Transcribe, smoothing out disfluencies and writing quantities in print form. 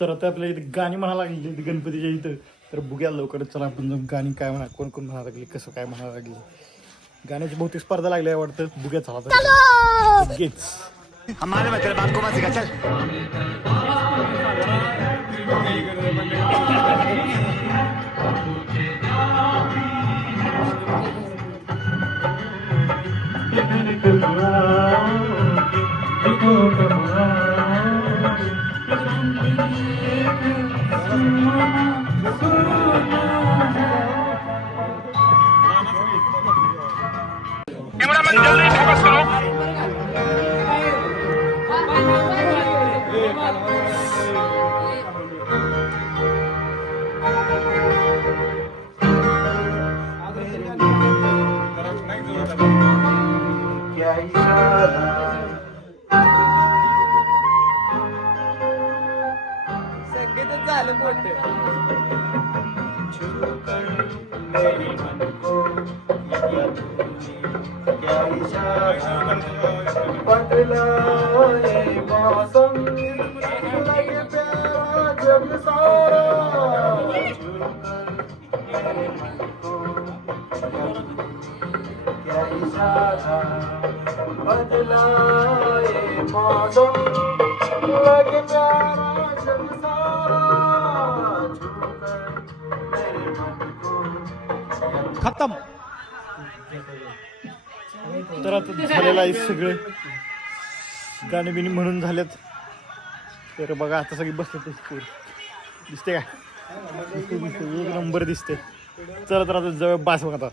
तर आता आपल्या इथे गाणी म्हणायला लागली इथे गणपतीच्या इथं. तर बघूया लवकरच चला आपण जाऊन गाणी काय म्हणा, कोण कोण म्हणायला लागली, कसं काय म्हणायला लागली. गाण्याची बहुतेक स्पर्धा लागली आहे वाटतं. बघूया चला तर लगेच. हमारे में तेरे बाप को मत सिखा चल. संगीतच झालं मोठं. खतम. तर आता झालेलं आहे सगळे गाणे बिणी म्हणून झालेत. तर बघा आता सगळी बसले स्कूल दिसते का? दिसते एक नंबर दिसते. चला तर आता जवळ बास बघा आता.